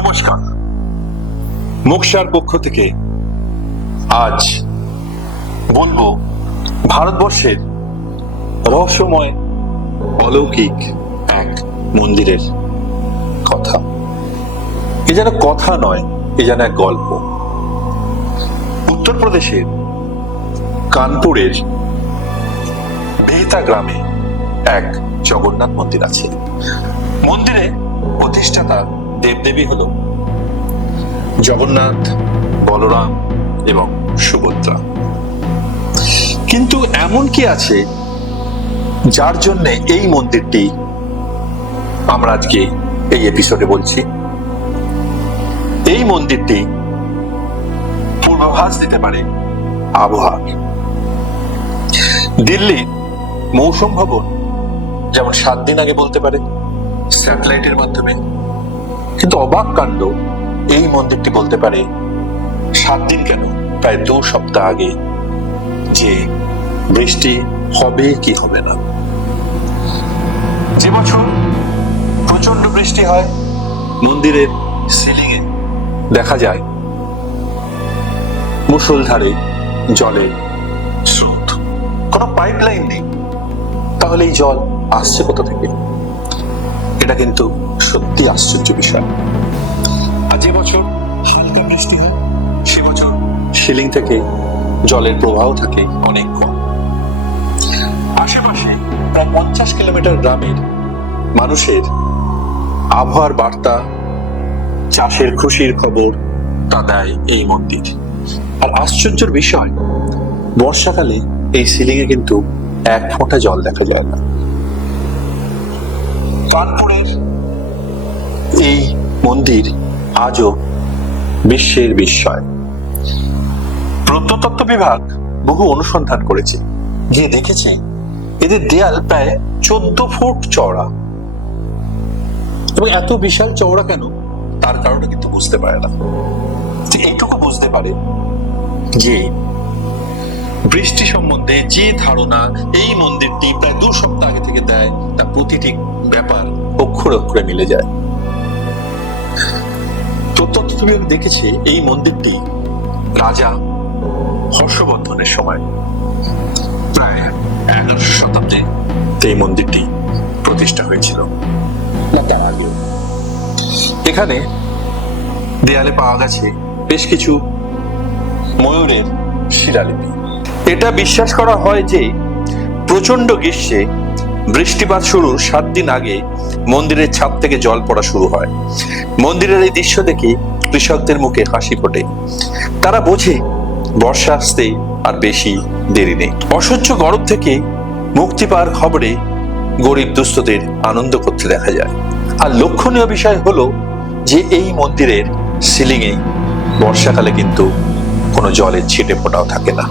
নমস্কার, মোক্ষার পক্ষ থেকে আজ বলবো ভারতবর্ষের রহস্যময় অলৌকিক এক মন্দিরের কথা। এ যেন কথা নয়, এ যেন এক গল্প। উত্তরপ্রদেশের কানপুরের বেহতা গ্রামে এক জগন্নাথ মন্দির আছে। মন্দিরে প্রতিষ্ঠাতা দেবদেবী হল জগন্নাথ, বলরাম এবং সুভদ্রা। কিন্তু এমন কি আছে যার জন্য এই মন্দিরটি আমরা আজকে এই এপিসোডে বলছি? এই মন্দিরটি পূর্বাভাস দিতে পারে আবহাওয়া। দিল্লির মৌসুম ভবন যেমন 7 দিন আগে বলতে পারে স্যাটেলাইটের মাধ্যমে, কিন্তু অবাক কাণ্ড এই মন্দিরটি বলতে পারে 7 দিন কেন, প্রায় 2 সপ্তাহ আগে যে বৃষ্টি হবে কি হবে না। যে বছর প্রচন্ড বৃষ্টি হয়, মন্দিরের সিলিং এ দেখা যায় মুষলধারে জলের স্রোত। কোনো পাইপলাইন নেই, তাহলে এই জল আসছে কোথা থেকে? এটা কিন্তু সত্যি আশ্চর্য বিষয়। আর যে বছর হালকা বৃষ্টি হয়, সে বছর সিলিং থেকে জলের প্রবাহ থাকে অনেক কম। আশেপাশে প্রায় 50 কিলোমিটার গ্রামের মানুষের আবহাওয়ার বার্তা, চাষের খুশির খবর তা দেয় এই মন্দির। আর আশ্চর্যের বিষয়, বর্ষাকালে এই সিলিং এ কিন্তু 1 ফোঁটা জল দেখা যায় না। কানপুরের এই মন্দির আজও বিশ্বের বিস্ময়। প্রত্নতত্ত্ব বিভাগ বহু অনুসন্ধান করেছে, গিয়ে দেখেছে এদের দেয়াল প্রায় 14 ফুট চওড়া। এবং এত বিশাল চওড়া কেন, তার কারণে কিন্তু বুঝতে পারে না। এইটুকু বুঝতে পারে যে বৃষ্টি সম্বন্ধে যে ধারণা এই মন্দিরটি প্রায় 2 সপ্তাহ আগে থেকে দেয়, তা প্রতিটি ব্যাপার অক্ষরে অক্ষরে মিলে যায়। প্রত্নতত্ত্ব বিভাগ দেখেছে এই মন্দিরটি রাজা হর্ষবর্ধনের সময় প্রায় 11শো শতাব্দে এই মন্দিরটি প্রতিষ্ঠা হয়েছিল, না তার আগেও। এখানে দেয়ালে পাওয়া গেছে বেশ কিছু ময়ূরের শিলালিপি। এটা বিশ্বাস করা হয় যে প্রচন্ড গ্রীষ্মে বৃষ্টিপাত শুরুর 7 দিন আগে মন্দিরের ছাদ থেকে জল পড়া শুরু হয়। মন্দিরের এই দৃশ্য দেখে কৃষকদের মুখে হাসি ফোটে। তারা বোঝে বর্ষা আসতে আর বেশি দেরি নেই। অসহ্য গরম থেকে মুক্তি পাওয়ার খবরে গরিব দুস্থদের আনন্দ করতে দেখা যায়। আর লক্ষণীয় বিষয় হলো যে এই মন্দিরের সিলিং এ বর্ষাকালে কিন্তু কোনো জলের ছিটে ফোঁটাও থাকে না।